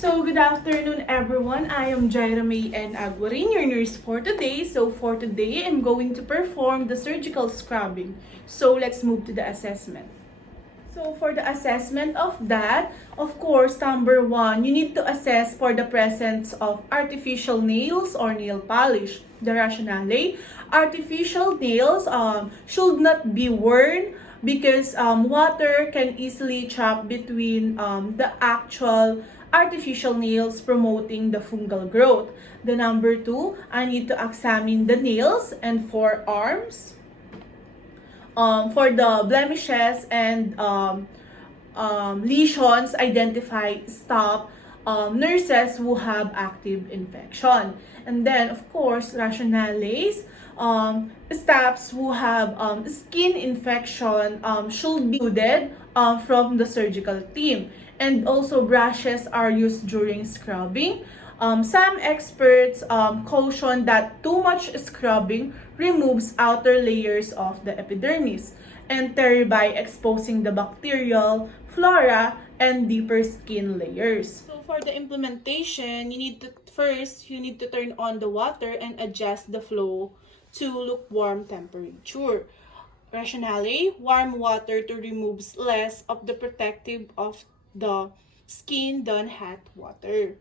So, good afternoon everyone. I am Jaira May and Aguarin, your nurse for today. So, for today, I'm going to perform the surgical scrubbing. So, let's move to the assessment. So, for the assessment of that, of course, number one, you need to assess for the presence of artificial nails or nail polish. The rationale, artificial nails should not be worn because water can easily trap between the actual artificial nails promoting the fungal growth. The number two, I need to examine the nails and forearms for the blemishes and lesions. Identify stop nurses who have active infection. And then, of course, rationales, staffs who have skin infection should be excluded from the surgical team. And also, brushes are used during scrubbing. Some experts caution that too much scrubbing removes outer layers of the epidermis and thereby exposing the bacterial flora and deeper skin layers. So for the implementation, you need to turn on the water and adjust the flow to lukewarm temperature. Rationale, warm water to removes less of the protective of the skin than hot water.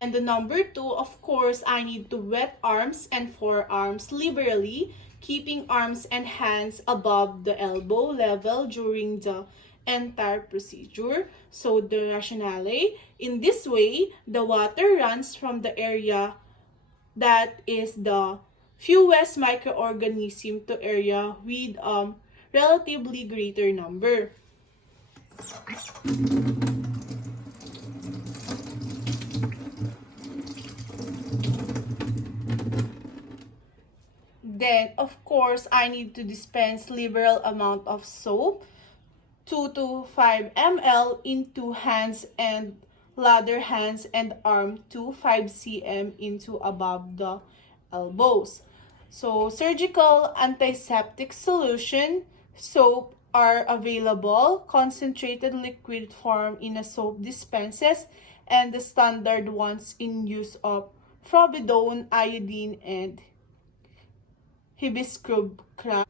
And the number two, of course, I need to wet arms and forearms liberally, keeping arms and hands above the elbow level during the entire procedure. So the rationale, in this way, the water runs from the area that is the fewest microorganism to area with relatively greater number. Then, of course, I need to dispense liberal amount of soap, 2 to 5 ml into hands and lather hands and arm to 5 cm into above the elbows. So, surgical antiseptic solution, soap are available, concentrated liquid form in a soap dispenses, and the standard ones in use of Providone, iodine, and hibiscus crack.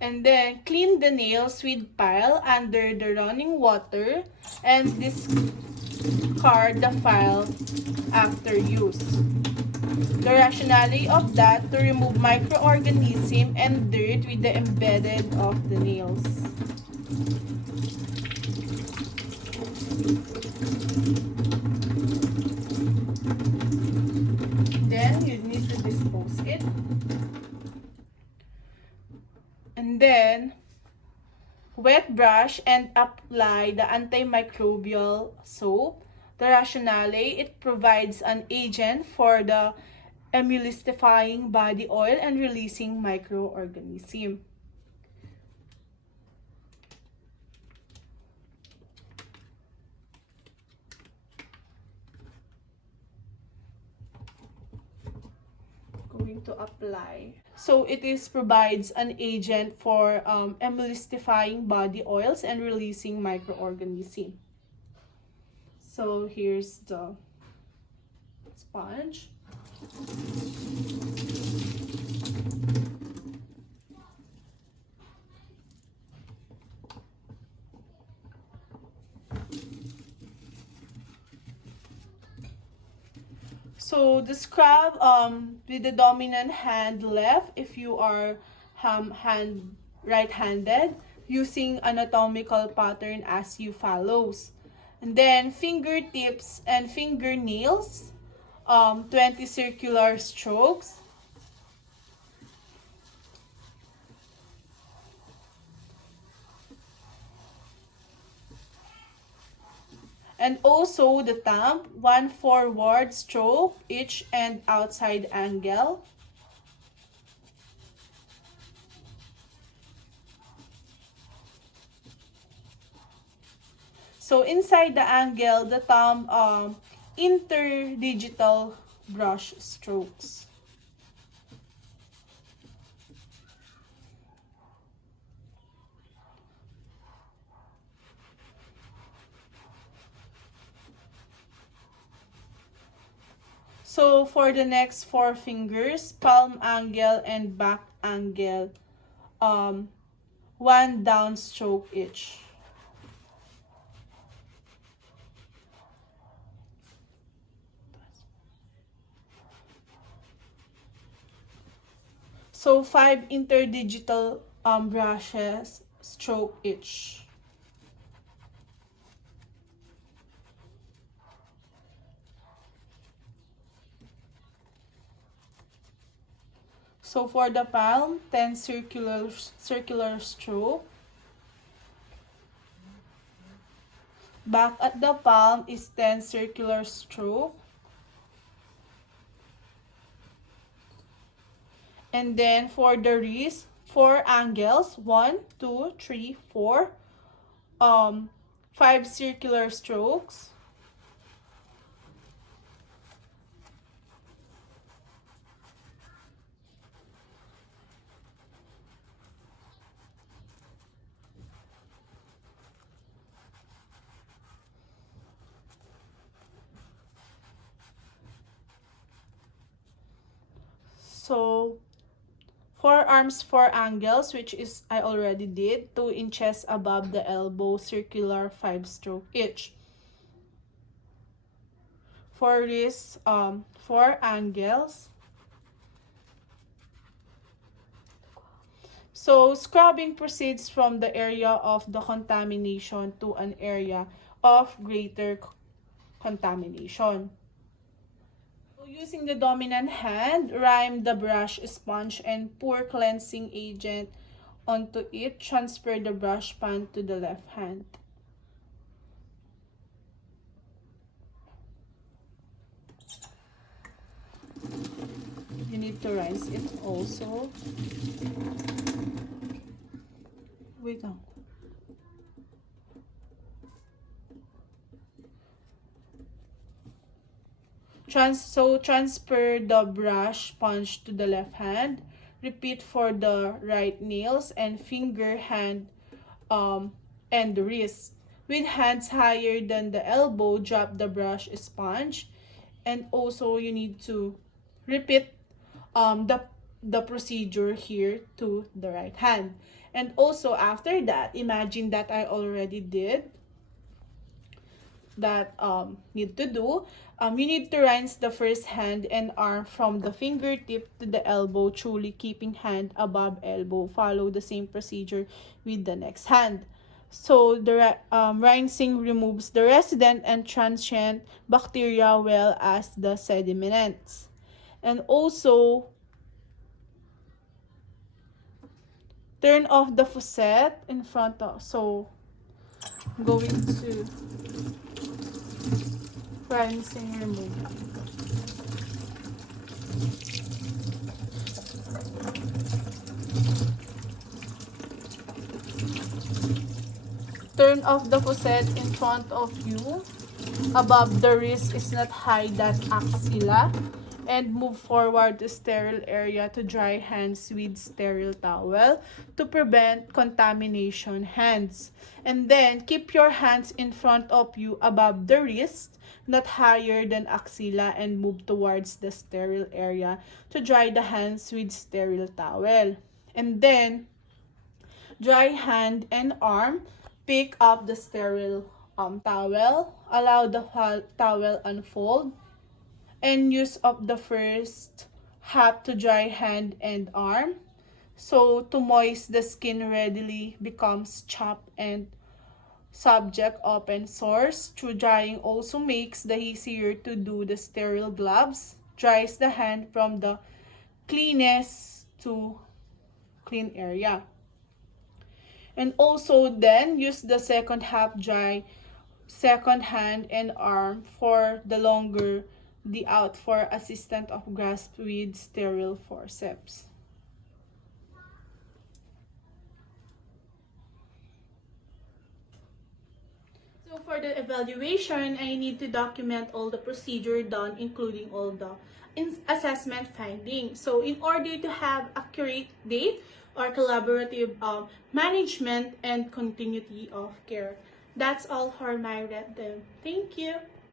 And then clean the nails with pile under the running water and discard the file after use. The rationale of that, to remove microorganism and dirt with the embedded of the nails. Then you need to dispose it. And then wet brush and apply the antimicrobial soap. The rationale, it provides an agent for the emulsifying body oil and releasing microorganism. Going to apply. So it is provides an agent for emulsifying body oils and releasing microorganism. So here's the sponge. So the scrub with the dominant hand left if you are right-handed, using anatomical pattern as you follows. And then fingertips and fingernails, 20 circular strokes. And also the thumb, one forward stroke each and outside angle. So inside the angle, the thumb interdigital brush strokes. So for the next 4 fingers, palm angle and back angle, one downstroke each. So 5 interdigital brushes, stroke each. So for the palm, 10 circular stroke. Back at the palm is 10 circular stroke. And then for the wrist, 4 angles, 1, 2, 3, 4. 5 circular strokes. So forearms 4 angles, which is I already did, 2 inches above the elbow, circular 5 stroke each. For wrists, 4 angles. So scrubbing proceeds from the area of the contamination to an area of greater contamination. Using the dominant hand, rime the brush sponge and pour cleansing agent onto it. Transfer the brush pan to the left hand. You need to rinse it also. Wait lang. Transfer the brush sponge to the left hand. Repeat for the right nails and finger, hand, and the wrist. With hands higher than the elbow, drop the brush sponge. And also you need to repeat the procedure here to the right hand. And also after that, imagine that I already did that need to do. You need to rinse the first hand and arm from the fingertip to the elbow, truly keeping hand above elbow. Follow the same procedure with the next hand. So the rinsing removes the resident and transient bacteria well as the sediments. And also turn off the faucet in front of, so going to rinsing remove. Turn off the faucet in front of you. Above the wrist is not high that axilla. And move forward to sterile area to dry hands with sterile towel to prevent contamination hands. And then keep your hands in front of you above the wrist, not higher than axilla, and move towards the sterile area to dry the hands with sterile towel. And then dry hand and arm, pick up the sterile towel, allow the towel unfold, and use up the first half to dry hand and arm. So to moist the skin readily becomes chapped and subject open sores. Through drying also makes the easier to do the sterile gloves. Dries the hand from the cleanest to clean area. And also then use the second half dry second hand and arm. For the longer, the out for assistant of grasp with sterile forceps. So for the evaluation, I need to document all the procedure done, including all the assessment findings. So in order to have accurate date or collaborative management and continuity of care. That's all for my red. Thank you.